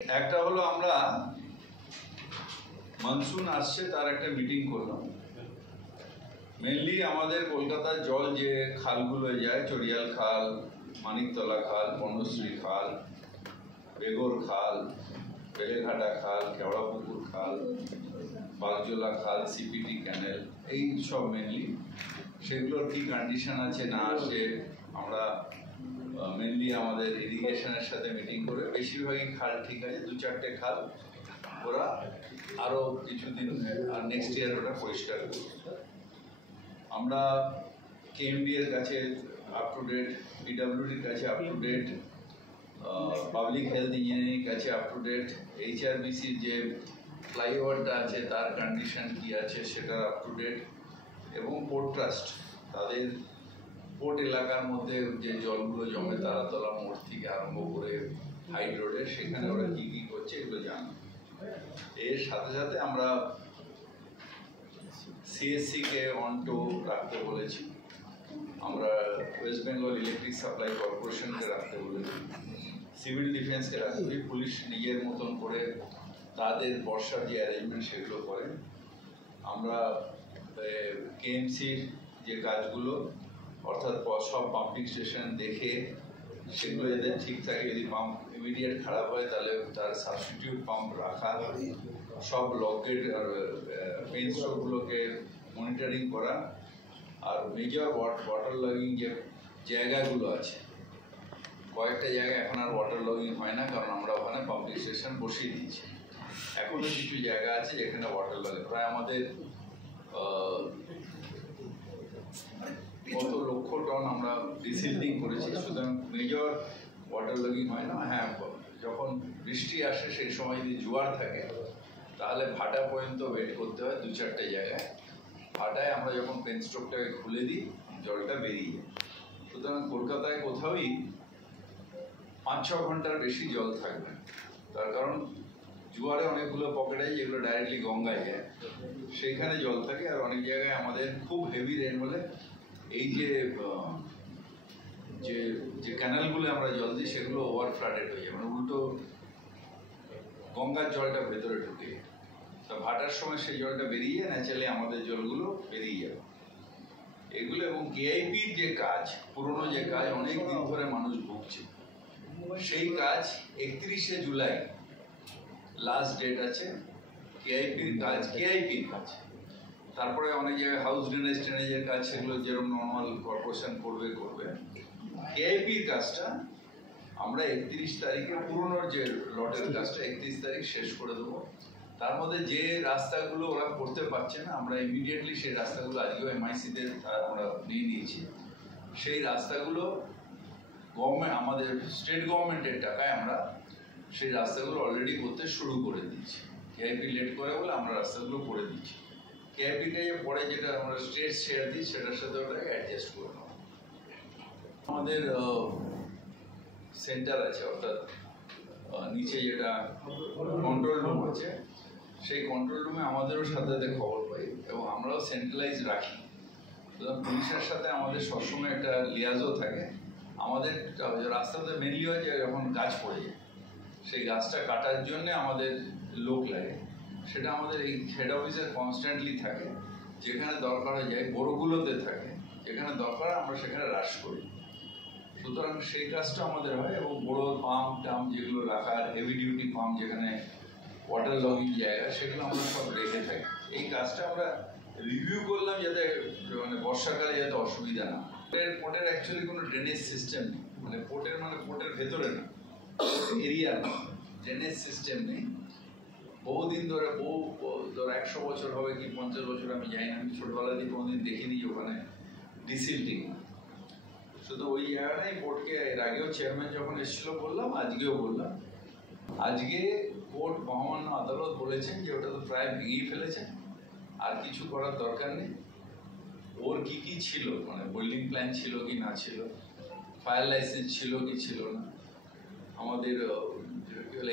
একটা হলো আমরা মনসুন আসছে তার একটা মিটিং করলাম। মেনলি আমাদের কলকাতার জল যে খালগুলো যায়, চড়িয়াল খাল, মানিকতলা খাল, বনশ্রী খাল, বেগর খাল, বেলেঘাটা খাল, কেওড়াপুকুর খাল, বাগজোলা খাল, সিপিটি ক্যানেল, এই সব মেনলি সেগুলোর কি কন্ডিশন আছে না আছে আমরা মেনলি আমাদের ইরিগেশনের সাথে মিটিং করে বেশিরভাগই খাল ঠিক আছে, দু চারটে খাল ওরা আরও কিছুদিন আর নেক্সট ইয়ার ওটা পরিষ্কার করবে। আমরা কেএমডি এর কাছে আপ টু ডেট, পিডব্লিউডির কাছে up to date, public health engineering কাছে আপ টু ডেট, এইচআরবিসির যে ফ্লাইওভারটা আছে তার কন্ডিশন কি আছে সেটার আপ টু ডেট, এবং পোর্ট ট্রাস্ট তাদের পোর্ট এলাকার মধ্যে যে জলগুলো জমে তারাতলা মোড় থেকে আরম্ভ করে হাই রোডে, সেখানে ওরা কি কি করছে এগুলো জানি। এর সাথে সাথে আমরা সিএসসি কে অন টু রাখতে বলেছি, আমরা ওয়েস্ট বেঙ্গল ইলেকট্রিক সাপ্লাই কর্পোরেশনকে রাখতে বলেছি, সিভিল ডিফেন্সকে রাখতে বলেছি, পুলিশ নিজের মতন করে তাদের বর্ষার যে অ্যারেঞ্জমেন্ট সেগুলো করেন। আমরা কেএমসির যে কাজগুলো অর্থাৎ সব পাম্পিং স্টেশন দেখে সেগুলো যাতে ঠিক থাকে, যদি পাম্প ইমিডিয়েট খারাপ হয় তাহলে তার সাবস্টিটিউট পাম্প রাখা, সব লকেট আর পেন স্ট্রোকগুলোকে মনিটরিং করা, আর মেজর ওয়াটার লগিং যে জায়গাগুলো আছে, কয়েকটা জায়গায় এখন আর ওয়াটার লগিং হয় না কারণ আমরা ওখানে পাম্পিং স্টেশন বসিয়ে দিয়েছি। এখনও কিছু জায়গা আছে যেখানে ওয়াটার লগিং প্রায় আমাদের কত লক্ষ টন আমরা ডিসিল্টিং করেছি, সুতরাং মেজর ওয়াটার লগিং হয় না। হ্যাঁ, যখন বৃষ্টি আসে সেই সময় যদি জোয়ার থাকে তাহলে ভাটা পর্যন্ত ওয়েট করতে হয় দু চারটে জায়গায়। ভাটায় আমরা যখন পেন স্ট্রোকটাকে খুলে দিই জলটা বেরিয়ে যায়। সুতরাং কলকাতায় কোথাওই 5-6 ঘন্টার বেশি জল থাকবে, তার কারণ জোয়ারে অনেকগুলো পকেট আছে যেগুলো ডাইরেক্টলি গঙ্গায় যায়, সেইখানে জল থাকে। আর অনেক জায়গায় আমাদের খুব হেভি রেন হলে এই যে যে ক্যানেলগুলো আমরা জল দিই সেগুলো ওভার ফ্লাডেড হয়ে যায়, মানে উল্টো গঙ্গার জলটা ভেতরে ঢুকে, তা ভাটার সময় সেই জলটা বেরিয়ে ন্যাচারালি আমাদের জলগুলো বেরিয়ে যাবে এগুলো। এবং কেআইপির যে কাজ, পুরনো যে কাজ অনেক দিন ধরে মানুষ ভুগছে, সেই কাজ 31শে জুলাই লাস্ট ডেট আছে। কেআইপির কাজ তারপরে অনেক জায়গায় হাউস ড্রেনেজের কাজ, সেগুলো যেরকম নর্মাল কর্পোরেশন করবে। কেআইপির কাজটা আমরা 31 তারিখে পুরনোর যে লটের কাজটা 31 তারিখ শেষ করে দেবো। তার মধ্যে যে রাস্তাগুলো ওরা করতে পারছে না আমরা ইমিডিয়েটলি সেই রাস্তাগুলো আজকেও এমআইসিতে আমরা নিয়ে নিয়েছি। সেই রাস্তাগুলো গভর্নমেন্ট, আমাদের স্টেট গভর্নমেন্টের টাকায় আমরা সেই রাস্তাগুলো অলরেডি করতে শুরু করে দিয়েছি। কেআইপি লেট করে বলে আমরা রাস্তাগুলো করে দিচ্ছি। কেআইপিটা যে পরে যেটা আমরা স্টেট শেয়ার দিই সেটার সাথে ওটাকে অ্যাডজাস্ট করে নেব। আমাদের সেন্টার আছে, অর্থাৎ নিচে যেটা কন্ট্রোল রুম আছে, সেই কন্ট্রোল রুমে আমাদেরও সাথে সাথে খবর পাই এবং আমরাও সেন্ট্রালাইজ রাখি। সুতরাং পুলিশের সাথে আমাদের সবসময় একটা লিয়াজও থাকে। আমাদের রাস্তাতে মেনলি হয় যে যখন গাছ পড়ে যায়, সেই গাছটা কাটার জন্যে আমাদের লোক লাগে, সেটা আমাদের এই হেড অফিসে কনস্ট্যান্টলি থাকে। যেখানে দরকার হয়ে যায় বড়গুলোতে থাকে, যেখানে দরকার আমরা সেখানে হ্রাস করি। সুতরাং সেই কাজটা আমাদের হয়। এবং বড় পাম্প টাম্প যেগুলো রাখার, হেভি ডিউটি পাম্প যেখানে ওয়াটার লগিং জায়গা, সেগুলো আমরা সব রেখে থাকি। এই কাজটা আমরা রিভিউ করলাম যাতে মানে বর্ষাকালে যাতে অসুবিধা না। পোর্টের অ্যাকচুয়ালি কোনো ড্রেনেজ সিস্টেম নেই, মানে পোর্টের ভেতরে না, এরিয়া না, ড্রেনেজ সিস্টেম নেই। বহুদিন ধরে 100 বছর হবে কি 50 বছর আমি জানি না, আমি ছোটবেলা দিয়ে কোনোদিন দেখিনি যে ওখানে ডিসিল্টিং। শুধু ওই জায়গাটাই বোর্ডকে এর আগেও চেয়ারম্যান যখন এসেছিল বললাম, আজকেও বললাম। আজকে কোর্ট, মহামান্য আদালত বলেছেন যে ওটা তো প্রায় ভেঙেই ফেলেছেন, আর কিছু করার দরকার নেই। ওর কি কি ছিল, মানে বিল্ডিং প্ল্যান ছিল কি না ছিল, ফায়ার লাইসেন্স ছিল কি ছিল না, আমাদের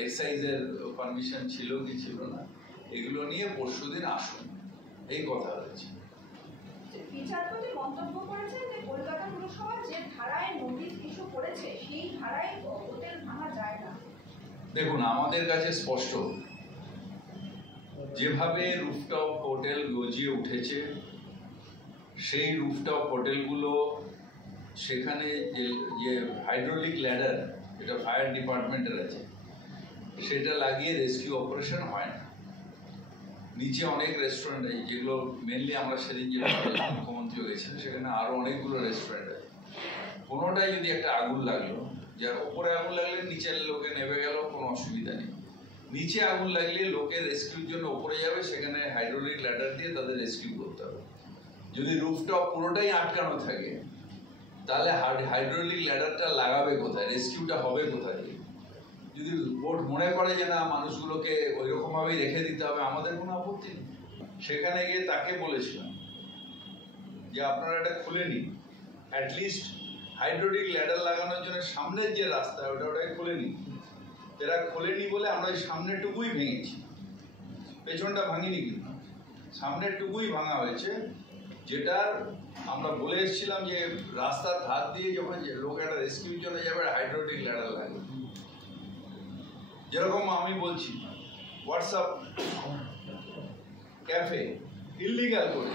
এক্সাইজের পারমিশন ছিল কি ছিল না, এগুলো নিয়ে পরশুদিন আসুন, এই কথা হয়েছে। বিচারপতি মন্তব্য করেছেন যে কলকাতা পুরসভা যে ধারায় নোটিশ ইস্যু করেছে সেই ধারায় হোটেল ভাঙা যায় না। দেখুন, আমাদের কাছে স্পষ্ট যেভাবে রুফটপ হোটেল গজিয়ে উঠেছে, সেই রুফটপ হোটেলগুলো সেখানে যে হাইড্রোলিক ল্যাডার যেটা ফায়ার ডিপার্টমেন্টের আছে সেটা লাগিয়ে রেস্কিউ অপারেশন হয় না। নিচে অনেক রেস্টুরেন্ট আছে, যেগুলো মেনলি আমরা সেদিন যে মুখ্যমন্ত্রীও গেছিলেন, সেখানে আরো অনেকগুলো রেস্টুরেন্ট আছে। কোনোটাই যদি একটা আগুন লাগলো, যার উপরে আগুন লাগলে নিচের লোকে নেমে গেল, কোনো অসুবিধা নেই। নিচে আগুন লাগলে লোকে রেস্কিউর জন্য উপরে যাবে, সেখানে হাইড্রোলিক ল্যাডার দিয়ে তাদের রেস্কিউ করতে হবে। যদি রুফটপ পুরোটাই আটকানো থাকে, তাহলে হাইড্রোলিক ল্যাডারটা লাগাবে কোথায়, রেস্কিউটা হবে কোথায়? যদি বোর্ড মনে করে যে না, মানুষগুলোকে ওই রকম ভাবেই রেখে দিতে হবে, আমাদের কোনো আপত্তি নেই। সেখানে গিয়ে তাকে বলেছিলাম যে আপনারা এটা খুলে নিন, অ্যাটলিস্ট হাইড্রোলিক ল্যাডার লাগানোর জন্য সামনের যে রাস্তা ওটাকে খুলে নিন। এরা খোলেনি বলে আমরা ওই সামনেরটুকুই ভেঙেছি, পেছনটা ভাঙিনি। কিন্তু সামনেরটুকুই ভাঙা হয়েছে, যেটার আমরা বলে এসেছিলাম যে রাস্তার ধার দিয়ে যখন লোক একটা রেস্কিউর জন্য যাবে, হাইড্রোলিক ল্যাডার লাগবে। যেরকম আমি বলছি, হোয়াটসঅ্যাপ ক্যাফে ইলিগাল করে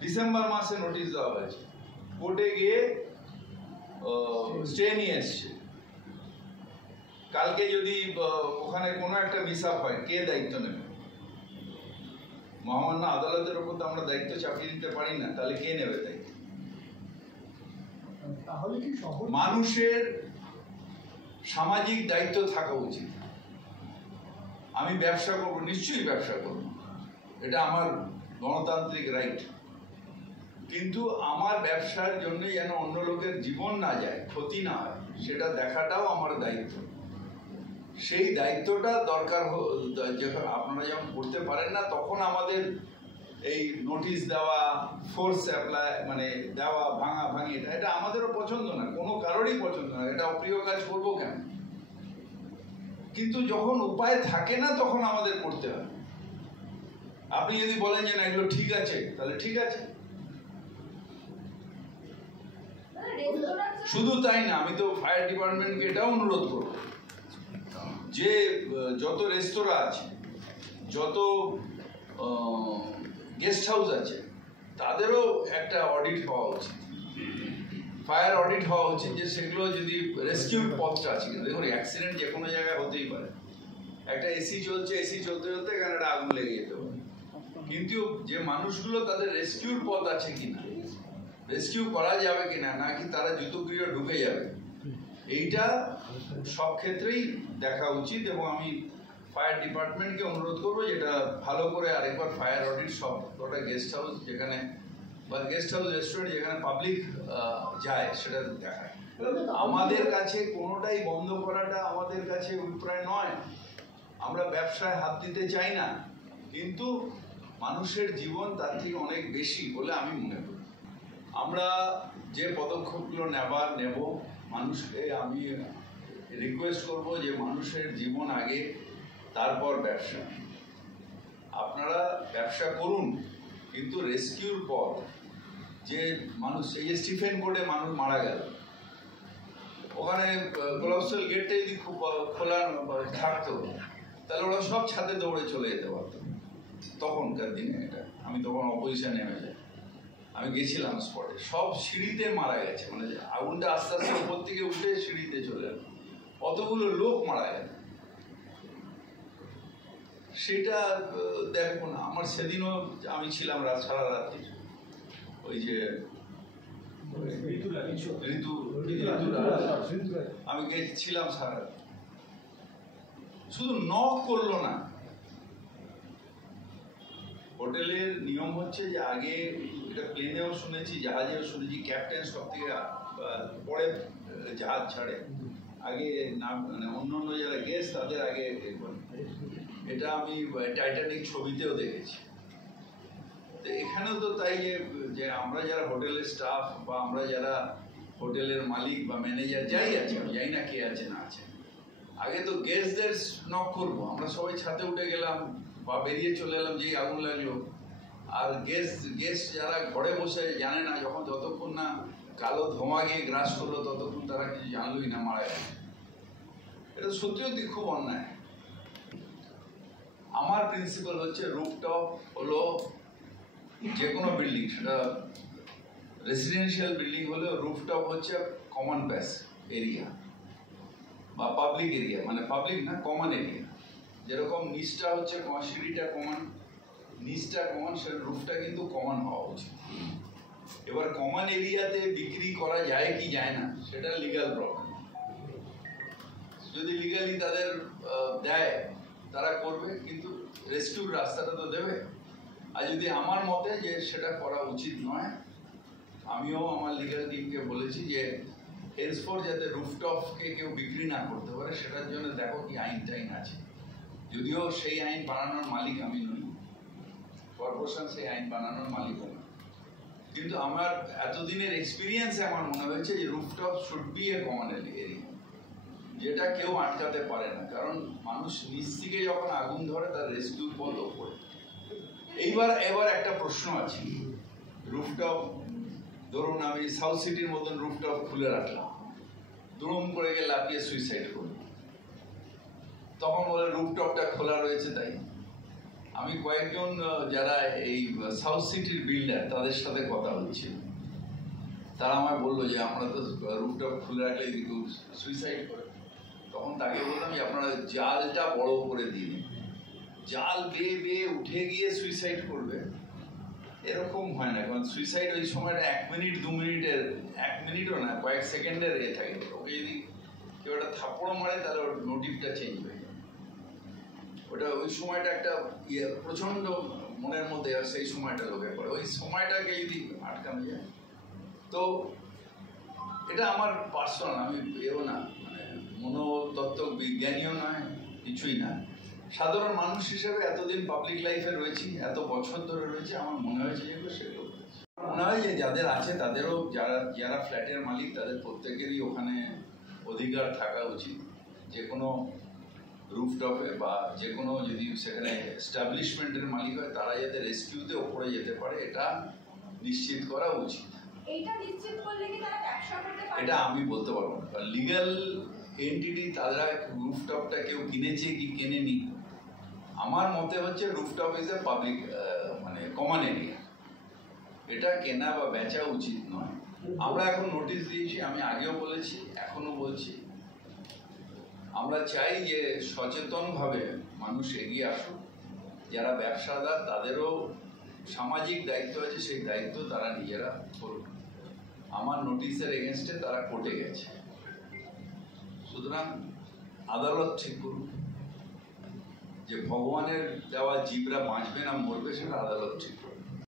ডিসেম্বর মাসে নোটিশ দেওয়া হয়েছে, কোর্টে গিয়ে স্টে নিয়ে এসছে। কালকে যদি ওখানে কোনো একটা মিসআপ হয়, কে দায়িত্ব নেবে? মহামান্য আদালতের উপর তো আমরা দায়িত্ব চাপিয়ে দিতে পারি না, তাহলে কে নেবে দায়িত্ব? মানুষের সামাজিক দায়িত্ব থাকা উচিত। আমি ব্যবসা করবো, নিশ্চয়ই ব্যবসা করবো, এটা আমার গণতান্ত্রিক রাইট, কিন্তু আমার ব্যবসার জন্য যেন অন্য লোকের জীবন না যায়, ক্ষতি না হয়, সেটা দেখাটাও আমার দায়িত্ব। সেই দায়িত্বটা দরকার। যখন আপনারা যখন করতে পারেন না, তখন আমাদের এই নোটিশ দেওয়া, ফোর্স অ্যাপ্লাই মানে দেওয়া, ভাঙা ভাঙি, এটা আমাদেরও পছন্দ না, কোনো কারোরই পছন্দ না। এটা অপ্রিয় কাজ করবো কেন? কিন্তু যখন উপায় থাকে না, তখন আমাদের করতে হয়। আপনি যদি বলেন যে না এগুলো ঠিক আছে, তাহলে ঠিক আছে। শুধু তাই না, আমি তো ফায়ার ডিপার্টমেন্টকে এটাও অনুরোধ করব যে যত রেস্তোরাঁ আছে, যত গেস্ট হাউস আছে, তাদেরও একটা অডিট হওয়া উচিত, ফায়ার অডিট হওয়া উচিত, যে সেগুলো যদি রেস্কিউর পথটা আছে কিনা। দেখুন, অ্যাক্সিডেন্ট যে কোনো জায়গায় হতেই পারে। একটা এসি চলছে, এসি চলতে চলতে এখানে একটা আগুন লেগে যেতে পারে, কিন্তু যে মানুষগুলো তাদের রেস্কিউর পথ আছে কিনা, রেস্কিউ করা যাবে কিনা, নাকি তারা জুতোক্রিয়া ঢুকে যাবে, এইটা সব ক্ষেত্রেই দেখা উচিত। এবং আমি ফায়ার ডিপার্টমেন্টকে অনুরোধ করবো যেটা ভালো করে আরেকবার ফায়ার অডিট সব কটা গেস্ট হাউস যেখানে, বা গেস্ট হাউস রেস্টুরেন্ট যেখানে পাবলিক যায়, সেটা দেখায়। আমাদের কাছে কোনোটাই বন্ধ করাটা আমাদের কাছে অভিপ্রায় নয়, আমরা ব্যবসায় হাত দিতে চাই না, কিন্তু মানুষের জীবন তার থেকে অনেক বেশি বলে আমি মনে করি। আমরা যে পদক্ষেপগুলো নেব, মানুষকে আমি রিকোয়েস্ট করব যে মানুষের জীবন আগে, তারপর ব্যবসা। আপনারা ব্যবসা করুন, কিন্তু রেস্কিউর পর যে মানুষ, এই যে স্টিফেন কোর্টে মানুষ মারা গেল, ওখানে কোলাপসাল গেটটা যদি খুব খোলা থাকতো, তাহলে ওরা সব ছাদে দৌড়ে চলে যেতে পারতো তখনকার দিনে। এটা আমি তখন অপোজিশনে নেমে যাই, আমি গেছিলাম স্পটে, সব সিঁড়িতে মারা গেছে, মানে আগুনটা আস্তে আস্তে উপর থেকে উঠে সিঁড়িতে চলে গেল, অতগুলো লোক মারা গেল। সেটা দেখুন, আমার সেদিনও আমি ছিলাম সারা রাত্রি, ওই যে ঋতু আমি গেছিলাম সারা রাত্রি, শুধু নক করলো না। হোটেলের নিয়ম হচ্ছে যে আগে, এটা প্লেনেও শুনেছি, জাহাজেও শুনেছি, ক্যাপ্টেন সব থেকে পরে জাহাজ ছাড়ে, আগে না, মানে অন্য অন্য যারা গেস্ট তাদের আগে করে। এটা আমি টাইটানিক ছবিতেও দেখেছি। তো এখানেও তো তাই, যে আমরা যারা হোটেলের স্টাফ বা আমরা যারা হোটেলের মালিক বা ম্যানেজার যাই আছে, আমি জানি না কে আছে না আছে, আগে তো গেস্টদের নক করবো। আমরা সবাই ছাদে উঠে গেলাম বা বেরিয়ে চলে এলাম যেই আগুন লাগলো, আর গেস্ট যারা ঘরে বসে জানে না, যতক্ষণ না কালো ধোঁয়া গিয়ে গ্রাস করলো, ততক্ষণ তারা কিছু জানলোই না, মারা গেল। এটা সত্যি সত্যি খুব অন্যায়। আমার প্রিন্সিপাল হচ্ছে রুফটপ হলো যে কোনো বিল্ডিং, সেটা রেসিডেন্সিয়াল বিল্ডিং হলেও রুফটপ হচ্ছে কমন প্যাস এরিয়া বা পাবলিক এরিয়া, মানে পাবলিক না, কমন এরিয়া। যেরকম নিচটা হচ্ছে সিঁড়িটা কমন, নিচটা কমন, সেটা রুফটা কিন্তু কমন হওয়া উচিত। এবার কমন এরিয়াতে বিক্রি করা যায় কি যায় না সেটা লিগ্যাল প্রবলেম। যদি লিগালি তাদের দেয় তারা করবে, কিন্তু রেস্কিউর রাস্তাটা তো দেবে। আর যদি আমার মতে যে সেটা করা উচিত নয়, আমিও আমার লিগাল টিমকে বলেছি যে হেন্সফোর যাতে রুফটপকে কেউ বিক্রি না করতে পারে সেটার জন্য দেখো কি আইন টাইন আছে। যদিও সেই আইন বানানোর মালিক আমি নই, কর্পোরেশন সেই আইন বানানোর মালিক নয়, কিন্তু আমার এতদিনের এক্সপিরিয়েন্সে আমার মনে হয়েছে যে rooftop should B a common area, যেটা কেউ আটকাতে পারে না। কারণ মানুষ নিচ থেকে যখন আগুন ধরে তার রেস্কিউ বন্ধ করে। এবার একটা প্রশ্ন আছে, রুফটপ ধরুন আমি সাউথ সিটির মতন রুফটপ খুলে রাখলাম, দুরুম করে গিয়ে লাফিয়ে সুইসাইড করল, তখন বলে রুফটপটা খোলা রয়েছে তাই। আমি কয়েকজন যারা এই সাউথ সিটির বিল্ডার তাদের সাথে কথা হচ্ছিল, তারা আমায় বললো যে আমরা তো রুফটপ খুলে রাখলে কেউ সুইসাইড করে। তখন তাকে বললাম যে আপনারা জালটা বড় করে দিন, জাল বেয়ে বেয়ে উঠে গিয়ে সুইসাইড করবে, এরকম হয় না। কারণ সুইসাইড ওই সময়টা 1 মিনিট 2 মিনিটের, 1 মিনিটও না, কয়েক সেকেন্ডের থাকে। ওকে যদি কেউ একটা থাপ্পড় মারে তাহলে ওর নোটিভটা চেঞ্জ হয়ে যায়। ওটা ওই সময়টা একটা প্রচন্ড মনের মধ্যে সেই সময়টা লোকে করে, ওই সময়টাকে যদি আটকানো যায়। তো এটা আমার পার্সোনাল, আমি এও না, মানে মনোতত্ত্ব বিজ্ঞানীও নয়, কিছুই না, সাধারণ মানুষ হিসেবে এতদিন পাবলিক লাইফে রয়েছি, এত বছর ধরে রয়েছে, আমার মনে হয়েছে যেগুলো সেগুলো মনে হয় যে যাদের আছে তাদেরও, যারা ফ্ল্যাটের মালিক তাদের প্রত্যেকেরই ওখানে অধিকার থাকা উচিত। যে কোনো রুফটপে বা যে কোনো যদি সেখানে এস্টাবলিশমেন্টের মালিক হয় তারা যাতে রেস্কিউতে ওপরে যেতে পারে এটা নিশ্চিত করা উচিত। এইটা নিশ্চিত করলে কি তারা ব্যবসা করতে পারবে? এটা আমি বলতে পারবো না, কারণ লিগ্যাল এন্টিটি তারা রুফটপটা কেউ কিনেছে কি কেনেনি। আমার মতে হচ্ছে রুফটপ ইজ এ পাবলিক, মানে কমন এরিয়া, এটা কেনা বা বেচা উচিত নয়। আমরা এখন নোটিশ দিয়েছি, আমি আগেও বলেছি এখনো বলছি, আমরা চাই যে সচেতনভাবে মানুষ এগিয়ে আসুক। যারা ব্যবসাদার তাদেরও সামাজিক দায়িত্ব আছে, সেই দায়িত্ব তারা নিজেরা করুক। আমার নোটিশের এগেনস্টে তারা কোর্টে গেছে, সুতরাং আদালত ঠিক করুক। যে ভগবানের দেওয়া জীবরা বাঁচবে না মরবে সেটা আদালত ঠিক করবে।